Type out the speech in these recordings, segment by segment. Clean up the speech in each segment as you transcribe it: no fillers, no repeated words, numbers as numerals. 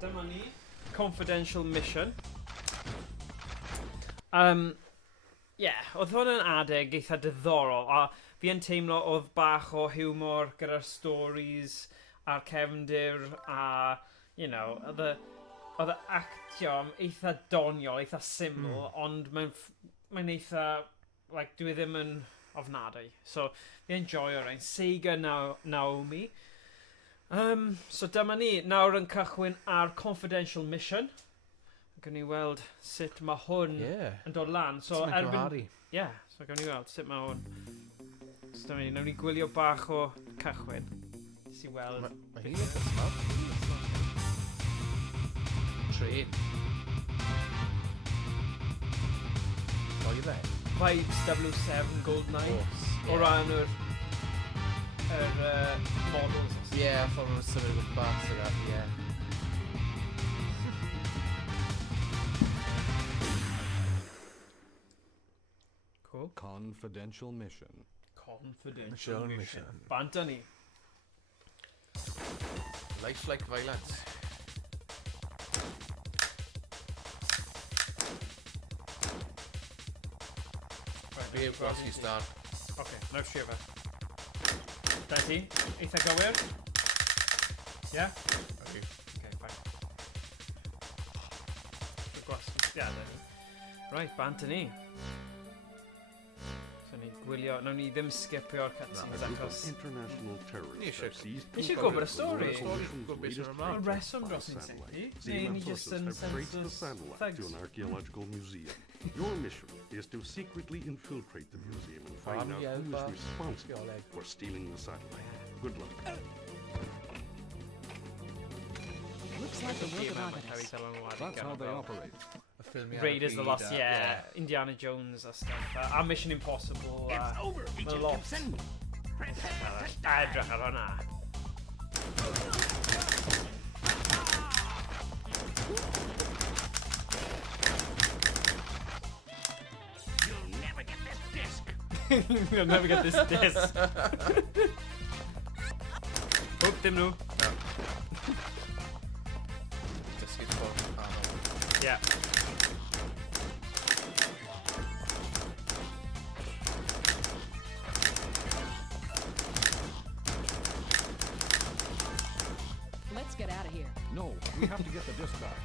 dyma ni. Confidential mission. Oedd hwn yn adeg eitha diddorol, a fi yn teimlo oedd bach o hiwmor gyda'r stories a'r cefndir, a, oedd y actio am eitha doniol, eitha syml, ond mae'n eitha, dwi ddim yn ofnadwy. So, fi enjoyo rhain. Sega Naomi. So, dyma ni. Nawr yn cychwyn ar Confidential Mission. Gawn ni weld sut mae hwn yn dod lan. So, so, gawn ni weld sut mae hwn. So, nawn ni gwylio bach o cychwyn. Si weld. Mae hi'n eitha smart. Train. O, i dde? Vibes 007 GoldenEye. O ran yr models. Yeah, I thought it was something with bats like that, yeah. Cool. Confidential mission. Confidential mission. Banta ni. Lifelike violence. Be Brosky star. Okay, no shiver. Betty, eitha gywir? Yeah? Okay. Okay, fine. Yeah, right, bant ni. So ni gwylio, nawn ni ddim skipio'r cutscenes achos... International terrorists Ni eisiau gwybod y stori. Mae'n reswm dros ni'n senti. Neu ni just yn sense of thugs. To an archaeological museum. Your mission is to secretly infiltrate the museum and find out who is responsible for stealing the satellite. Good luck. Looks like the work of Arcêd. That's how they operate. Raiders the Lost, Indiana Jones a stuff. A Mission Impossible. It's over, Agent Gibson. Edrych ar hwnna. You'll never get this disc. You'll never get this disc. Oh, dim nhw. No. Disc is full. Yeah. Let's get out of here. No, we have to get the disc back.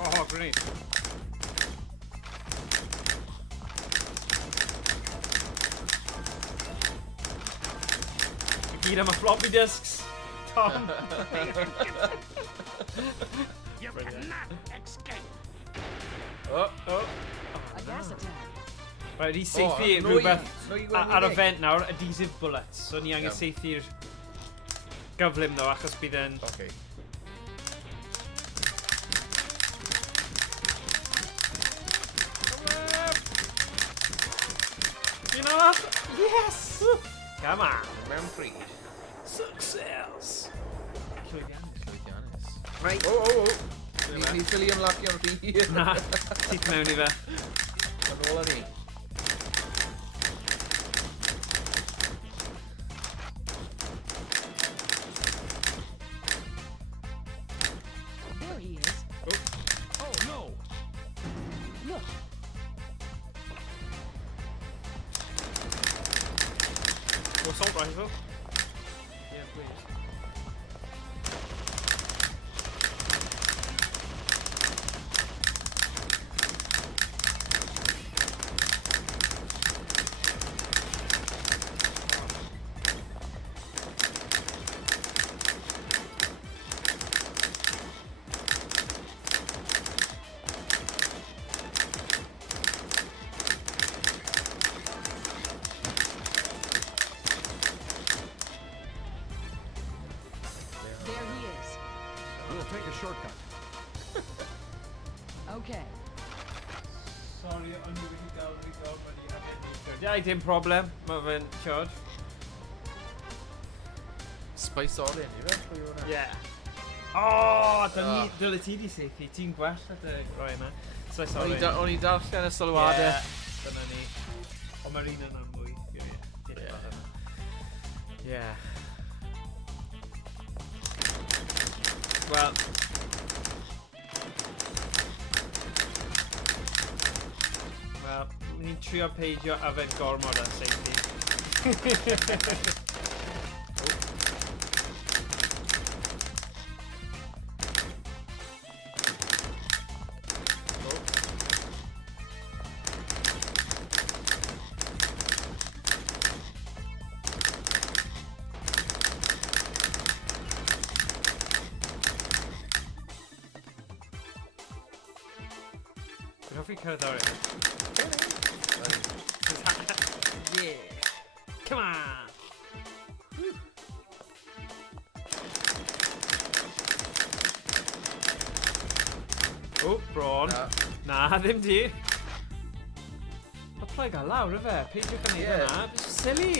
Oh, grenade. Gyd am y floppy disks, Tom. You cannot escape. Oh. A gas attack. Right, i seithi rhywbeth ar y vent nawr, adhesive bullets. So ni angen seithi'r gyflym ddo, achos bydd yn... Okay. You know what? Yes! Come on. Round 3. Success! Llwyddiannus. Right. Oh. Ni ffili ymlacio ar fi. Na, syth mewn I fe. Yn ôl â ni. There he is. Oh no! Look. Assault rifle? Yeah, please. shortcut. Okay. Sorry, o'n i wedi gael wedi hefyd. Ia, dim problem. Mae fe'n siod. Spice oren i fe? Pwy yw hwnna? Ie. O, dyle ti di seithi. Ti'n gwell at y roi yma. So sorry. O'n i darllen y sylwadau. Dyna ni. Ond mae'r un yna'n mwy. Ie. Wel. Wel, ni'n trio peidio yfed gormod a seithi. Hoffi cyrraedd o'r Yeah. Come on. O, bron. Na, ddim di. Mae plai gael lawr, yfe? Peidio cael neud yna. It's silly.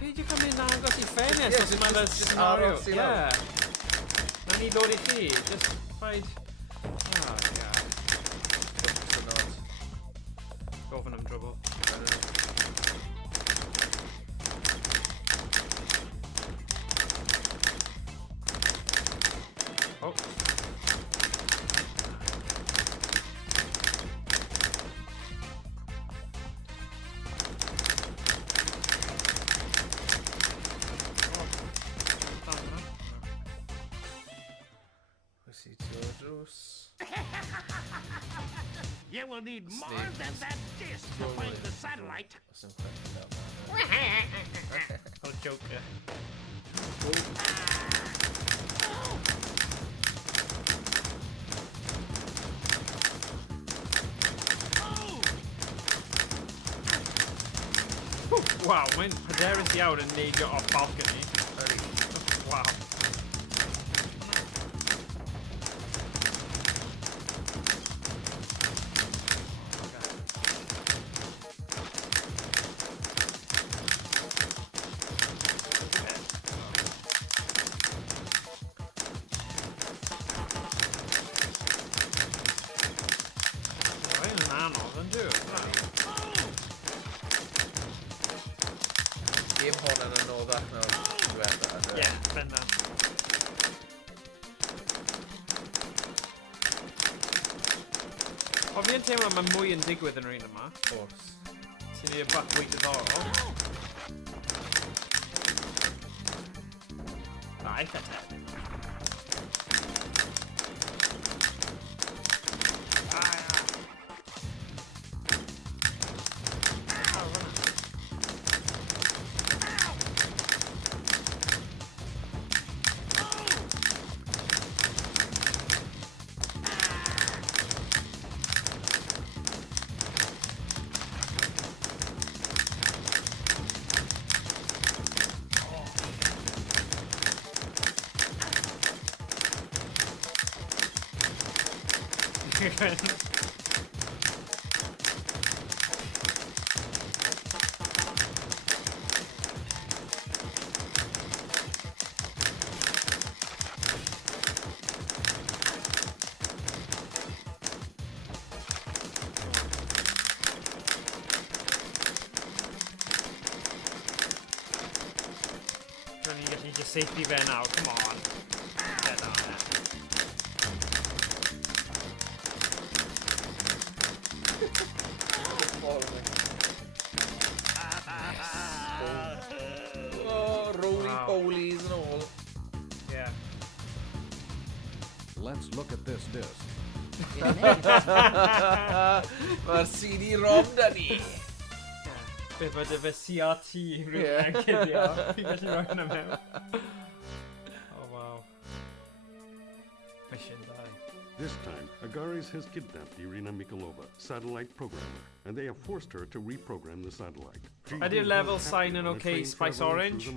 Peidio cael mynd agos I ffenest os mae'n y scenario. Na ni ddod I chi. Just rhaid... Gofyn am drwbl. Oh. You will need more than that disc to find the satellite. I'll joke ya. Wow, mae'n hyderus iawn yn neidio off balcony. Wow. O fi'n teimlo mae mwy yn digwydd yn yr un yma. Oes. Sy'n ei bach fwy diddorol. Na, eitha tebyg. Don't you get your safety van out? Come on. Get down there. Oh, roly-polies and all. Yeah. Let's look at this disc. Mae'r CD-ROM da ni. Be bod efo CRT rhywun cyddio. Fi'n gallu rhoi hwnna mewn. Oh, wow. Mission die. This time, Agares has kidnapped Irina Mikalova, satellite programmer, and they have forced her to reprogram the satellite. Ydy'r level sign yn okay, Spice Orange?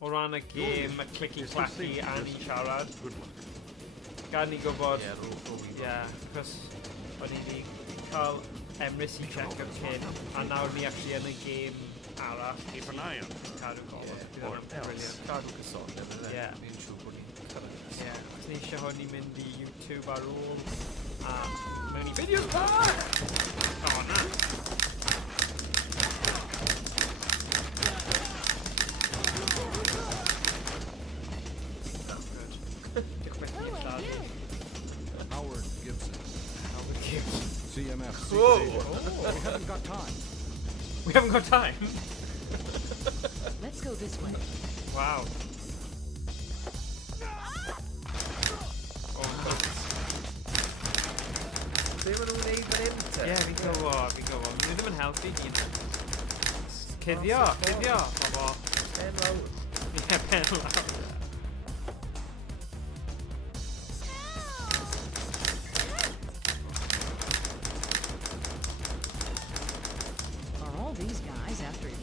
O ran y game, clicky-clacky, a ni'n siarad? Good luck. Gan ni gwybod. Ie, rwy'n Ie, cos o'n i wedi cael emrys i check-up cyn, a nawr ni actually yn y game arall. Keep an eye on. Cadw gofod. Bydd O'r hwnna'n else. brilliant. Cadw cysondeb, ydde? Ie. Fi'n siŵr bod ni'n cyrraedd y Ie, cysondeb. os ni eisiau hwn i mynd i YouTube ar ôl, a mewn i fideos bach! O, na! Diolch beth i'n lladd. Howard Gibson, Howard Gibbs. CMF. Whoa. We haven't got time. We haven't got time. Let's go this way. Wow. Oh, Be maen nhw'n neud fan hyn te? ie, fi'n gwybod. Maen nhw ddim yn helpu gyd. Cuddio, pobol. En lawr. Ie, pen lawr. Are all these guys after you?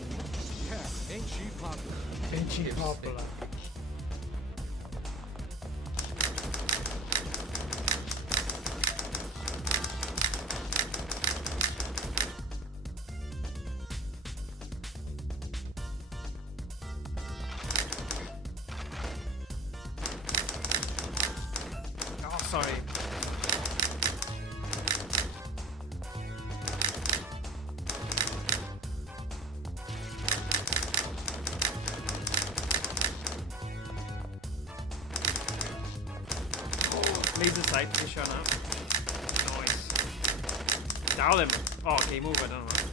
Yeah, ain't she popular? Benji popular. Oh, sorry. Laser sight to show now. Nice. Dal him. Oh, game over, don't know.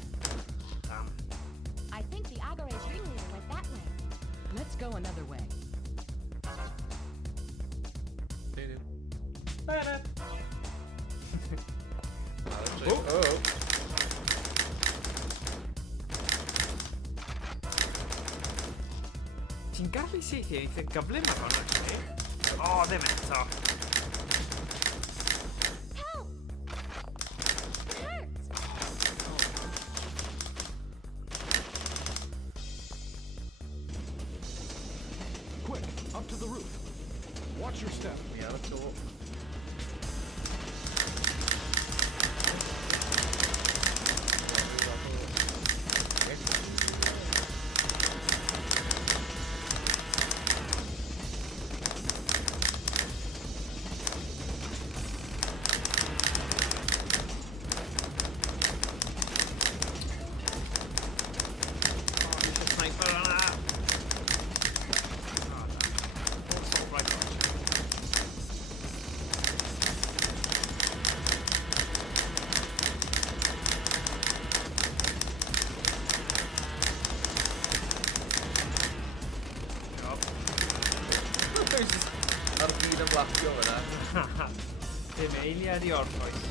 Damn. I think the Agare's ringleader went that way. Let's go another way. Oh. Ti'n gallu sicr eitha gyflym ar hwn, actually. Oh, ddim eto. Help! It hurts! Quick, up to the roof. Watch your step. Ni ar y to. Sniper yna. Oh, no. Assault rifle. Job. Ar fyd yn blafio fyna. Dim eiliad i orffwys.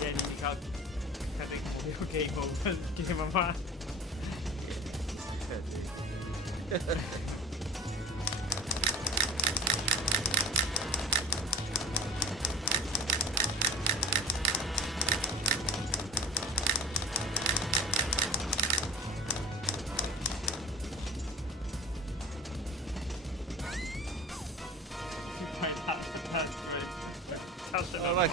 Ie, ni wedi cael cynnig mwy o game over yn game yma. That's great. That's Oh, right.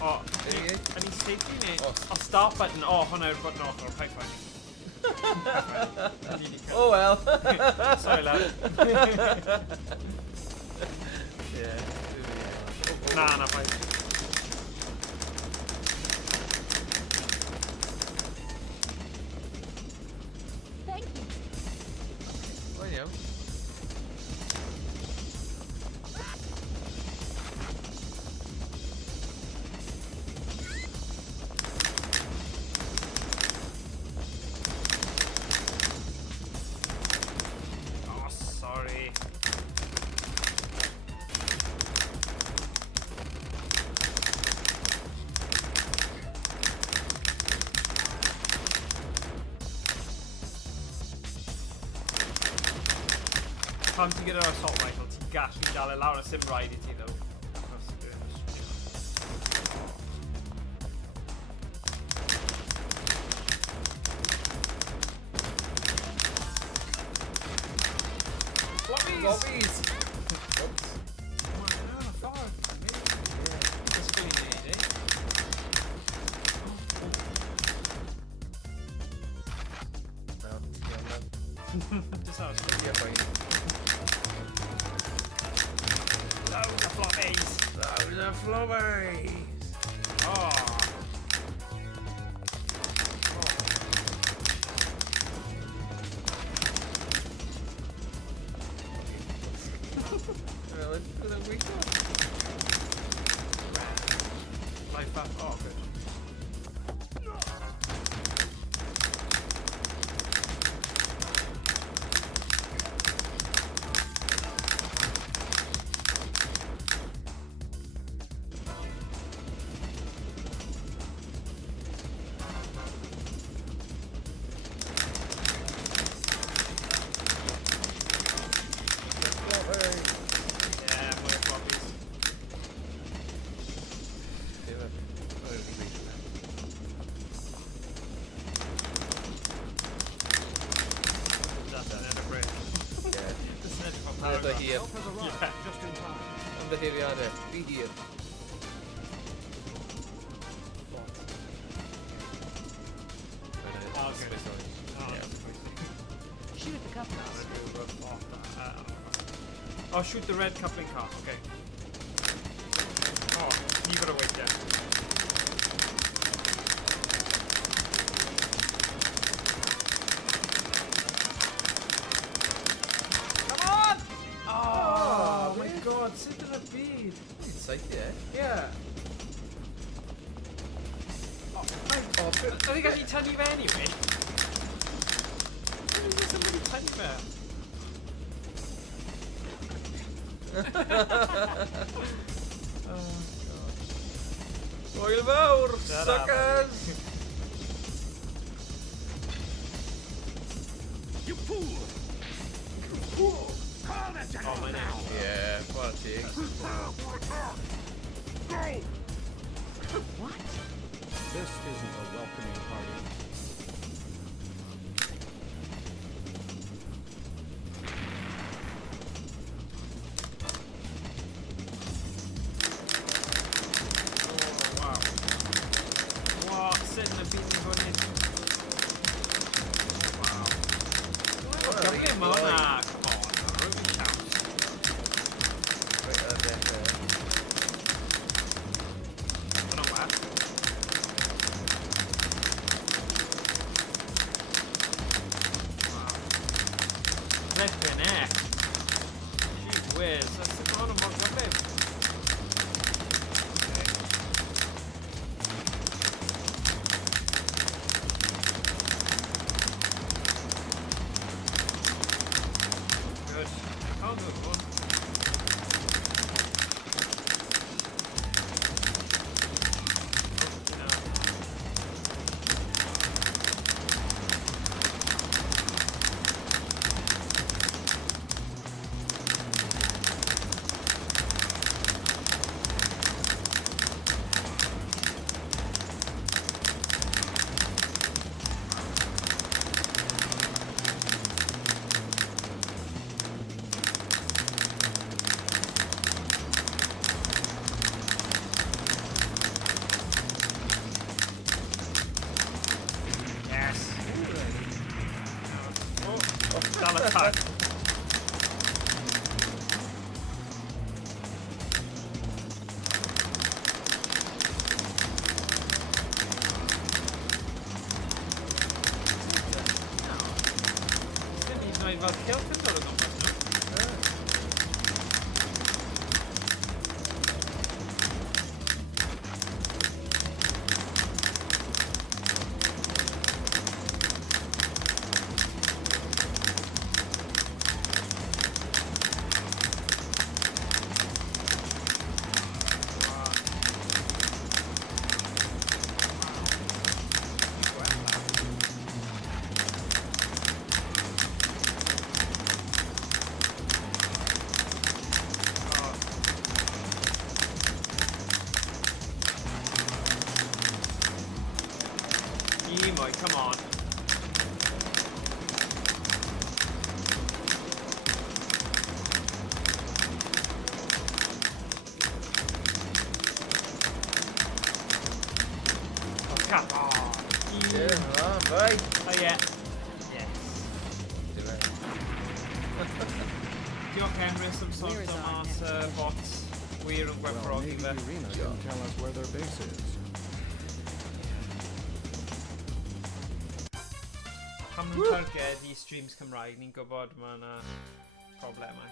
Oh, Any eight? and he's safety neu... Oh. Oh, start button. Oh, hwnna yw'r button off o'r high five. Oh well. Sorry, lad. Yeah. Na, fine. Thank you. Mae'n iawn. Oh, sorry. Pan ti'n gyda'r assault rifle, ti'n gallu dal e lawr y Cymraeg i ti, though. flummies! Oh. Well, it's gonna be fun. Life up. Oh, good. Yeah, more copies. That's another break. Yeah. This is another Another paragraph. here. Help has arrived Yeah. just in time. And the here. Fideo. Oh, okay. Oh, Yeah. Shoot at the couple. Oh, shoot the red coupling car. Okay. Oh, you gotta wait there. Come on! Oh, my God! Sit in a bead. It's safe, yeah. Yeah. Oh, Oh, good. I think I need to leave anyway. Where is somebody tiny bear? Oil mawr, Shut up. suckers! You fool! Call the Oh, general my now! name. Yeah, quality. What? This isn't a welcoming party. Oh, wow. Wow, sitting a beat and going in. Wow. What Come are in, you man. doing? Ah, come on. Ruby shout. Right there. I don't know what. Wow. Flipping heck. Gee whiz. That's the kind of more jumping. Good. I'll do it one. Yes. Oh, down attack. Didn't even know about kill control on this, no? Emo, come on. Oh, come on. Yeah, right. Oh, yeah. Yes. Diolch Henry, some Where is sort our of next mission? bots. wir yn Well, gwerthfawrogi maybe fe. Irina can tell us where their base is. Pan nhw'n targed i streams Cymraeg, ni'n gwybod mae yna problemau.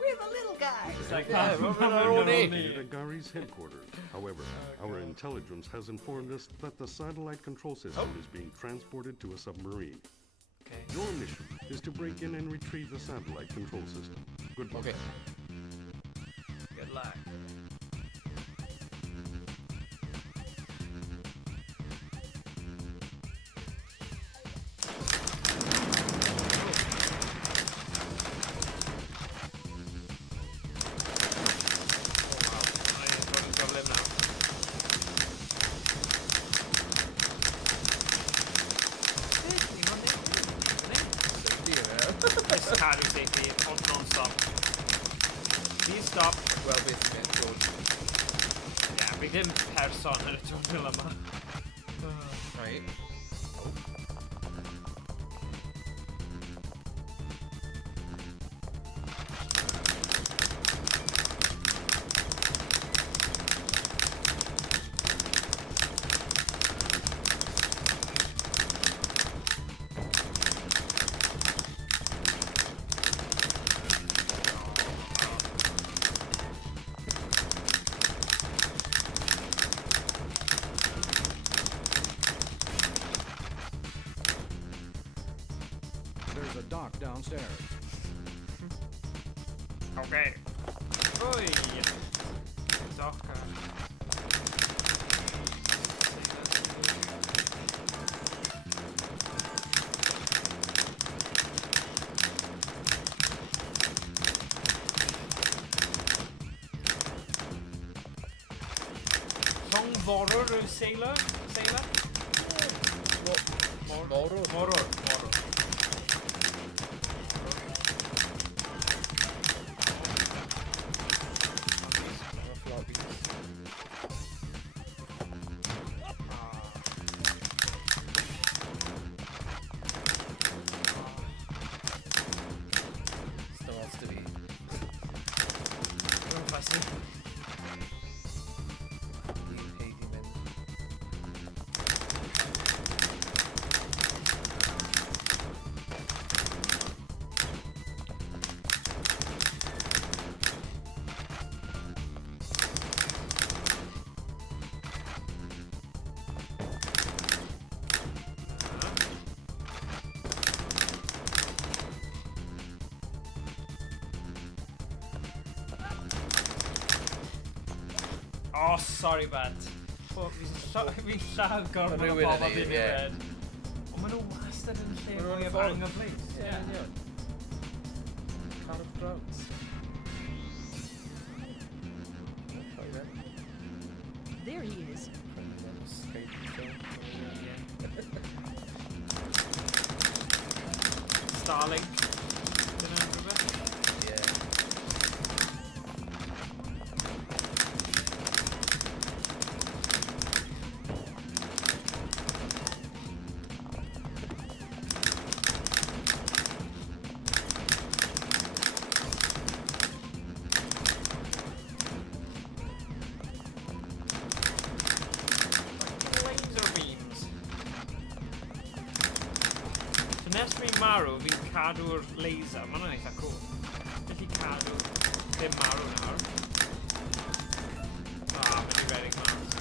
We're the little guys. It's like, Yeah, pan- we're pan our nhw'n own age. only- Gyda's headquarters. However, our intelligence has informed us that the satellite control system is being transported to a submarine. Okay. Your mission is to break in and retrieve the satellite control system. Good luck. Okay. Good luck. Just carry safety on non-stop. Please stop. Well, basically, George. Yeah, fi ddim person yn y twnnel yma. Right. There's a dock downstairs. Okay. Oi! Docker. Llongforwr yw sailor? Sailor? Morwr. Morwr. Still wants to be. Oh, sorry, bad. Fi'n lladd gormod o Rhywun yn bobl neud, fi'n ie. newid. Ond maen nhw wastad yn lle Maen nhw'n mwy o ffôn. bang o blis. Yeah, yeah. Car of Crowds. Try that. There he is. Starlink. Dyna'n rhywbeth? Yeah. Laser beams. So nes fi'n marw, fi'n cadw'r laser. Mae hwnna'n eitha cool. Felly cadw ddim marw nawr. Mynd i redeg mas.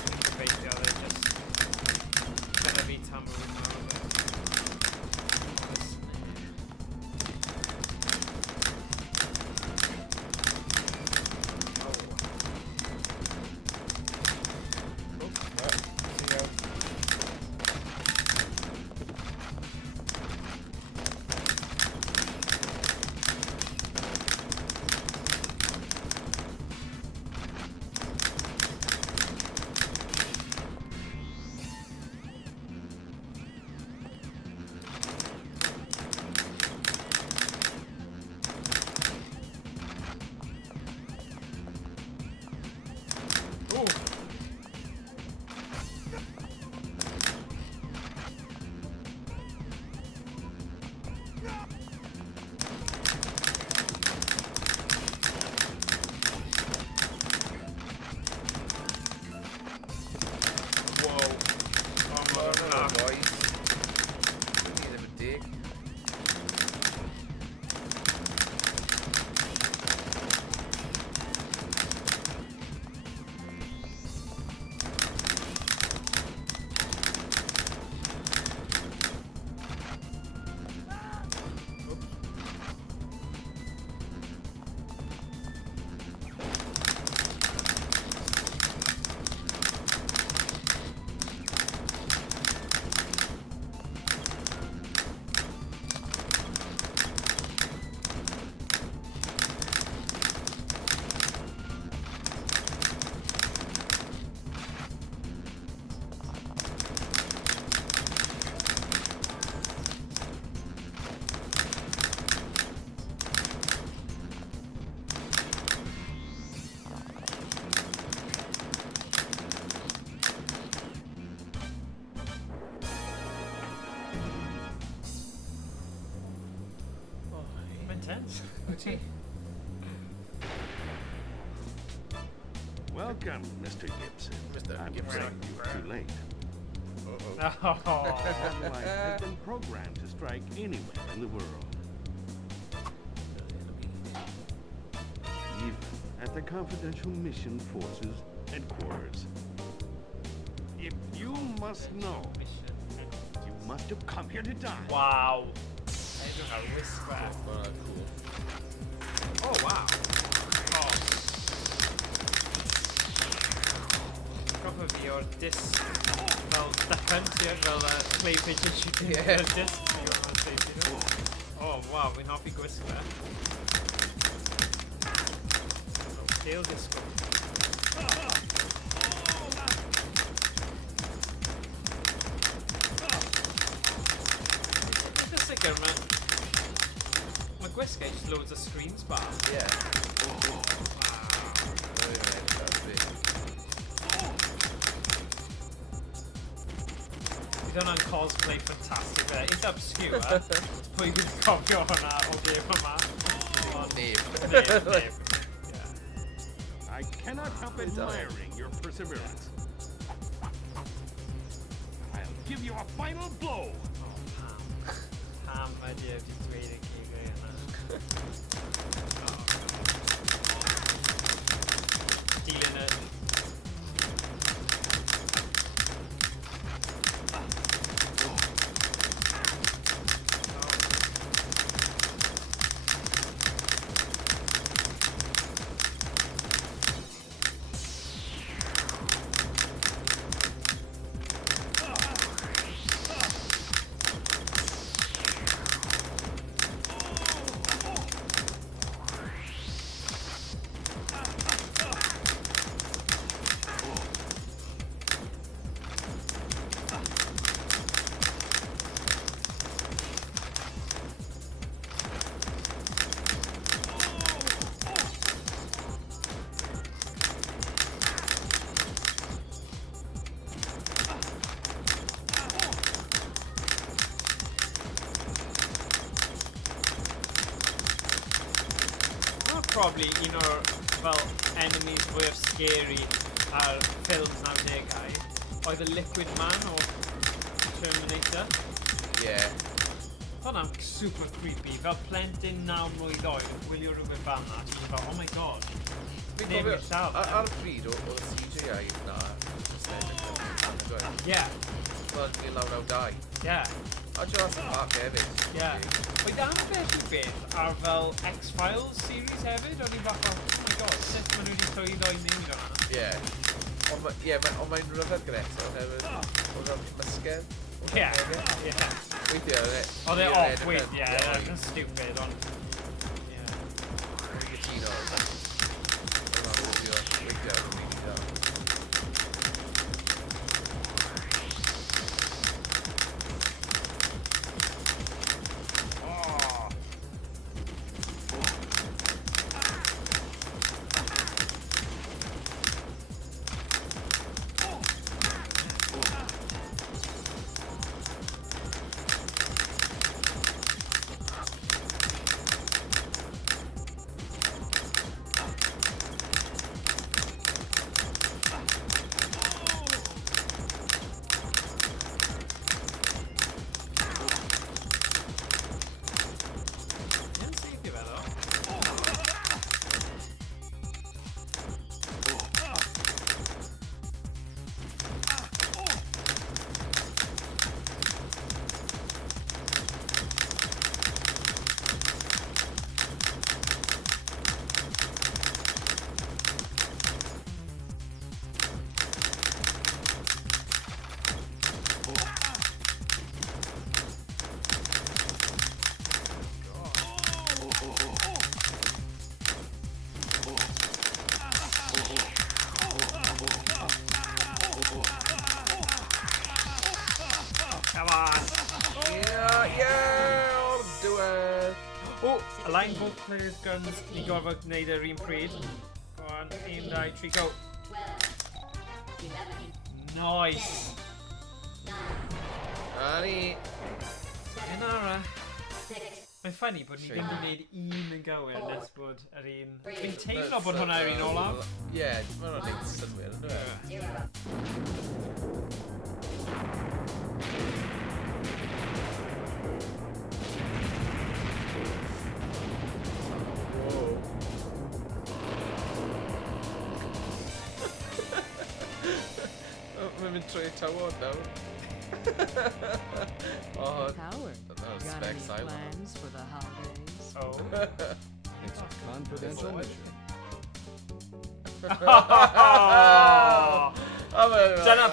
Fi'n gobeithio oedd e jyst gyda fi tan bod fi'n marw. intense. Welcome, Mr. Gibson. Mr. I'm Gibson. afraid you were too late. Uh-oh. Oh. Satellite has been programmed to strike anywhere in the world. Even at the confidential mission forces headquarters. If you must know, you must have come here to die. Wow. I don't know, whisper. Cool. Oh, wow. Oh. Proper fi o'r disc fel defen, ti'n fel clay pigeon shooting o'r disc. Oh, wow, fi'n hoffi gwisgo. Oh, tail disco. It's sicr, mae gwisgo just loads of screens bar. Yeah. Wow. Bydd hwnna'n cosplay ffantastig fe. Eitha obscure. Pwy bydd cofio hwnna o gêm yma? Neb. Neb. I cannot help admiring your perseverance. I'll give you a final blow. Oh, Pam. Pam wedi dweud y geiriau yna. Dilyn y... Probably un o'r fel enemies fwyaf scary ar ffilms 90au oedd y Liquid Man o Terminator. Yeah. Hwnna'n super creepy, fel plentyn 9 mlwydd oed yn gwylio rhywbeth fan na, ti'n fel, oh my god. Neb i'r llaw. Ar y pryd o CGI na, Yeah. Wel, 1992. Yeah. A Jurassic Park hefyd. Yeah. Oedd am beth yw beth ar fel X-Files series hefyd, o'n i'n fath o, oh my god, sut maen nhw wedi llwyddo i wneud hwnna? Yeah. Ond mae'n rhyfedd greto hefyd. Oedd o'n mysgedd. Yeah. Weithio, Oedd e off, yeah, yn stupid, ond... Yeah. Dwi'n gytuno. Oedd o'n weithio, weithio. Align both players' guns i gorfod gwneud yr un pryd. Go on, 1, 2, 3, go. Nice. Ani. Inara. Mae Mae'n ffynnu bod ni ddim yn gwneud un yn gywir nes bod yr un... Fi'n teimlo bod hwnna yw'r un olaf. Ie, mae hwnna'n neud synwyr, ynddo fe? Mae'n mynd trwy tawod nawr. Howard, got any plans for the holidays? Oh. It's a confidential mission. Dyna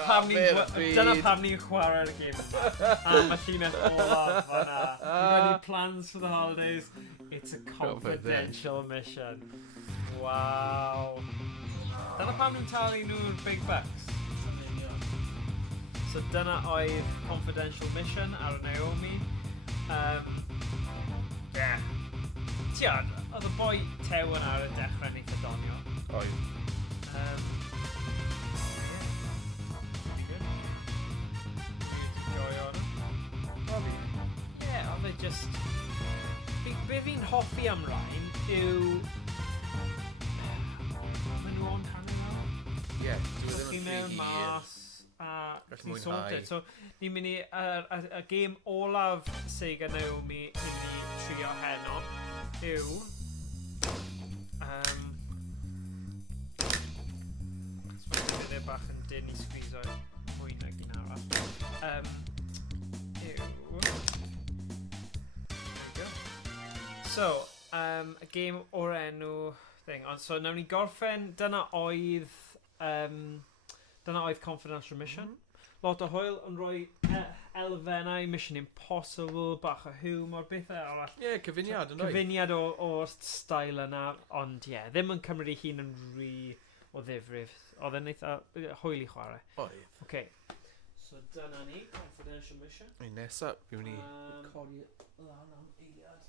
pam ni'n chwarae'r gêm yma. A mae llinell olaf fan'na. Any plans for the holidays? It's a confidential mission. Wow. Dyna pam ni'n talu nhw'r big bucks. So dyna oedd confidential mission ar y Naomi. Yeah. Tiad, oedd y boi tew yn ar y dechrau'n eitha donio. Oedd. Yeah, oedd e just... Be fi'n hoffi am rhain yw... Maen nhw on hanner nawr? Ie, dwi ddim Chi yn mewn ffili mas a Gallu ti'n mwynhau. sorted. So, ni'n mynd i... Y gêm olaf Sega Naomi i ni trio heno yw... Sfyddiad bach yn dyn i sgriso mwy nag un arall. Yw... There we go. So, y gêm o'r enw thing. Ond so, nawn ni gorffen, dyna oedd Confidential Mission. Lot o hwyl yn rhoi elfennau, Mission Impossible, bach o humor, beth arall. Ie, cyfuniad yn oed. Cyfuniad o'r stael yna, ond ie, ddim yn cymryd ei hun yn rhy o ddifrif. Oedd e'n eitha hwyl i chwarae. Oedd. Okay. So dyna ni, Confidential Mission. Ein nesaf, byw ni... Codi lan am eiliad.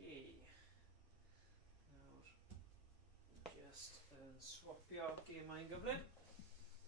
Okay. Nawr, just swapio gemau yn gyflym.